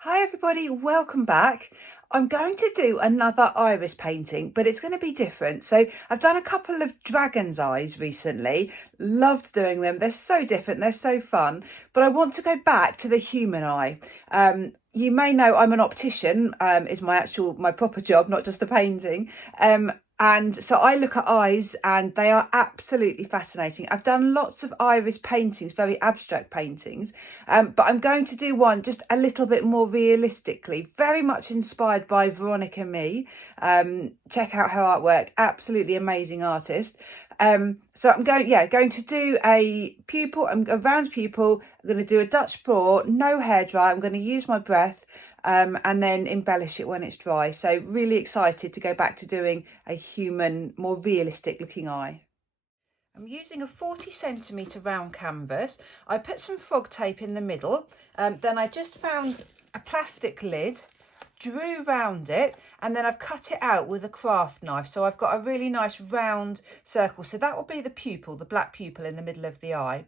Hi everybody, welcome back. I'm going to do another iris painting, but it's going to be different. So I've done a couple of dragon's eyes recently, loved doing them. They're so different, they're so fun, but I want to go back to the human eye. You may know I'm an optician, is my proper job, not just the painting. And so I look at eyes and they are absolutely fascinating. I've done lots of iris paintings, very abstract paintings, but I'm going to do one just a little bit more realistically, very much inspired by Veronica Me. Check out her artwork, absolutely amazing artist. So I'm going to do a pupil, a round pupil. I'm going to do a Dutch bore, no hairdryer. I'm going to use my breath and then embellish it when it's dry. So really excited to go back to doing a human, more realistic looking eye. I'm using a 40cm round canvas. I put some frog tape in the middle. Then I just found a plastic lid, drew round it, and then I've cut it out with a craft knife. So I've got a really nice round circle. So that will be the pupil, the black pupil in the middle of the eye.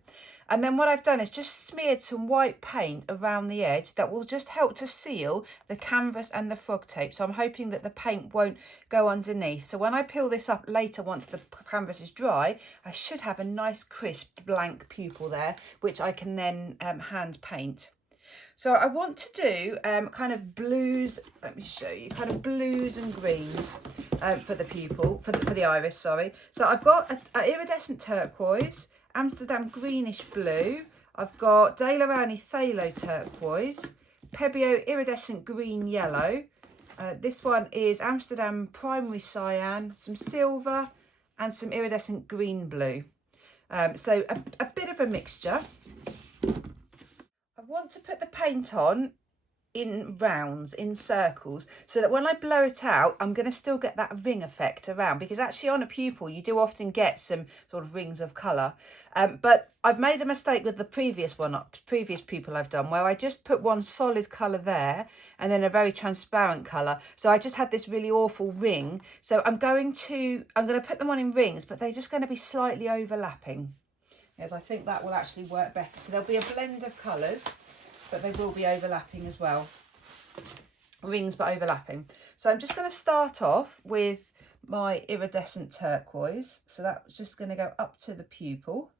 And then what I've done is just smeared some white paint around the edge that will just help to seal the canvas and the frog tape. So I'm hoping that the paint won't go underneath. So when I peel this up later, once the canvas is dry, I should have a nice crisp blank pupil there, which I can then hand paint. So I want to do kind of blues, let me show you, kind of blues and greens for the pupil, for the iris, sorry. So I've got a iridescent turquoise, Amsterdam greenish blue, I've got De La Rani phthalo turquoise, Pebbio iridescent green yellow, this one is Amsterdam primary cyan, some silver and some iridescent green blue. So a bit of a mixture. I want to put the paint on in rounds, in circles, so that when I blow it out, I'm going to still get that ring effect around, because actually on a pupil, you do often get some sort of rings of colour. But I've made a mistake with the previous pupil I've done, where I just put one solid colour there and then a very transparent colour. So I just had this really awful ring. So I'm going to put them on in rings, but they're just going to be slightly overlapping, as I think that will actually work better. So there'll be a blend of colours, but they will be overlapping as well. Rings, but overlapping. So I'm just going to start off with my iridescent turquoise. So that's just going to go up to the pupil.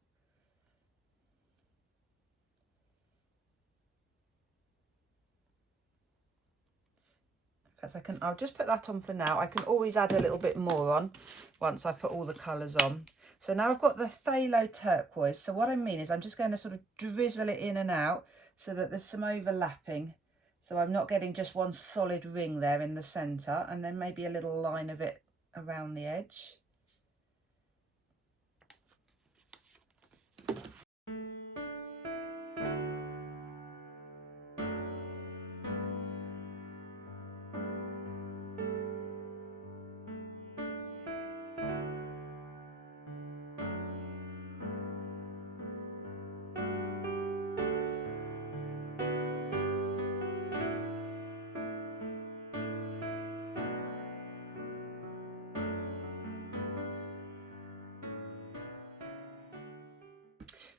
In fact, I'll just put that on for now. I can always add a little bit more on once I put all the colours on. So now I've got the phthalo turquoise. So what I mean is I'm just going to sort of drizzle it in and out so that there's some overlapping. So I'm not getting just one solid ring there in the centre, and then maybe a little line of it around the edge.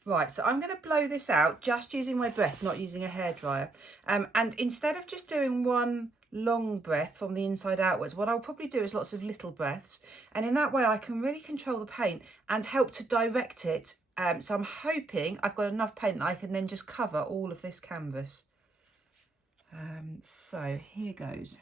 Right, so I'm going to blow this out just using my breath, not using a hairdryer. And instead of just doing one long breath from the inside outwards, what I'll probably do is lots of little breaths. And in that way, I can really control the paint and help to direct it. So I'm hoping I've got enough paint that I can then just cover all of this canvas. So here goes.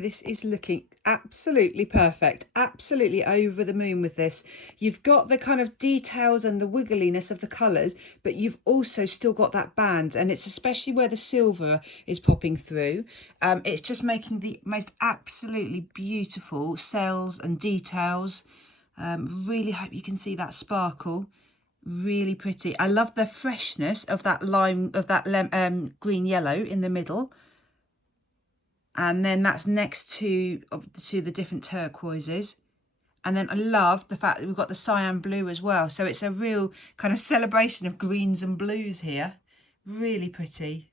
This is looking absolutely perfect, absolutely over the moon with this. You've got the kind of details and the wiggliness of the colours, but you've also still got that band, and it's especially where the silver is popping through. It's just making the most absolutely beautiful cells and details. Really hope you can see that sparkle. Really pretty. I love the freshness of that lime, of that green yellow in the middle. And then that's next to the different turquoises. And then I love the fact that we've got the cyan blue as well. So it's a real kind of celebration of greens and blues here. Really pretty.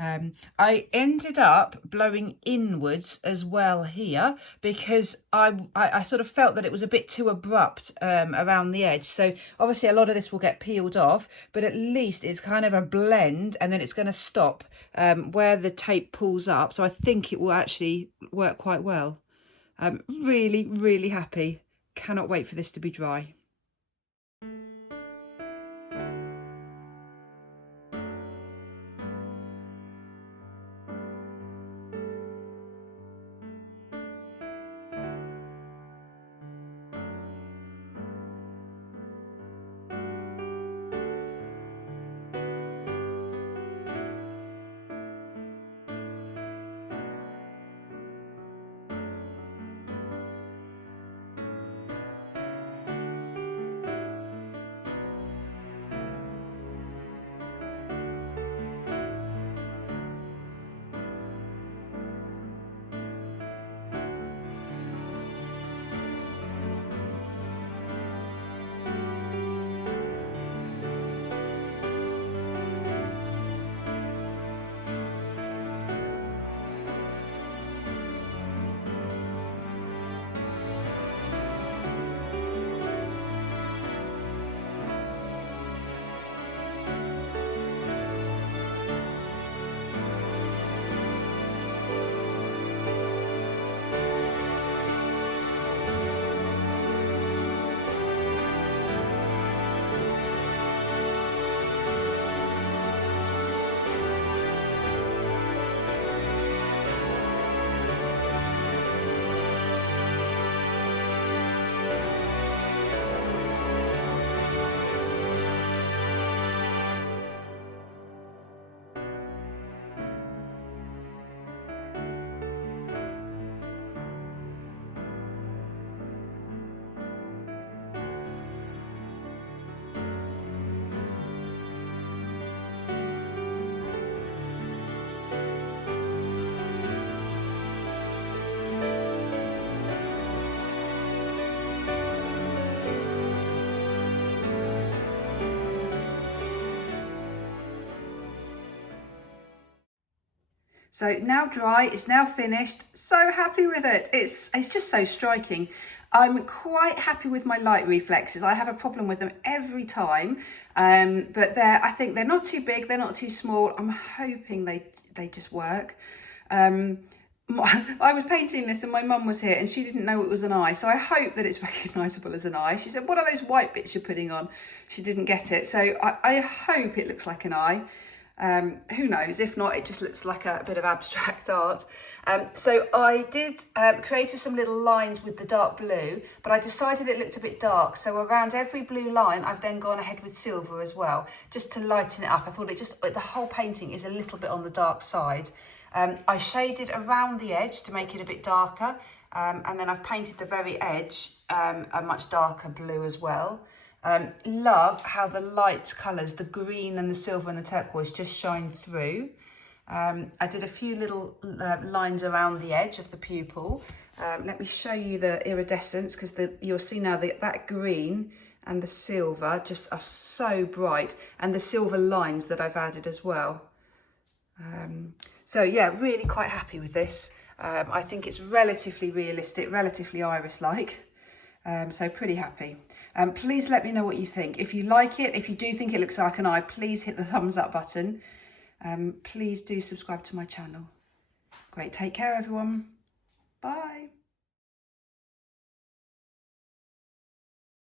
I ended up blowing inwards as well here because I sort of felt that it was a bit too abrupt around the edge. So obviously a lot of this will get peeled off, but at least it's kind of a blend, and then it's going to stop where the tape pulls up. So I think it will actually work quite well. I'm really, really happy. Cannot wait for this to be dry. So now dry, it's now finished. So happy with it. It's just so striking. I'm quite happy with my light reflexes. I have a problem with them every time, but I think they're not too big, they're not too small. I'm hoping they just work. I was painting this and my mum was here and she didn't know it was an eye, so I hope that it's recognisable as an eye. She said, "What are those white bits you're putting on?" She didn't get it, so I hope it looks like an eye. Who knows, if not, it just looks like a bit of abstract art. So I did create some little lines with the dark blue, but I decided it looked a bit dark, so around every blue line I've then gone ahead with silver as well, just to lighten it up. I thought the whole painting is a little bit on the dark side. I shaded around the edge to make it a bit darker, and then I've painted the very edge a much darker blue as well. Love how the light colours, the green and the silver and the turquoise, just shine through. I did a few little lines around the edge of the pupil. Let me show you the iridescence, because you'll see now that green and the silver just are so bright, and the silver lines that I've added as well. So yeah, really quite happy with this. I think it's relatively realistic, relatively iris-like. So pretty happy. Please let me know what you think. If you like it, if you do think it looks like an eye, please hit the thumbs up button. Please do subscribe to my channel. Great, take care everyone. Bye.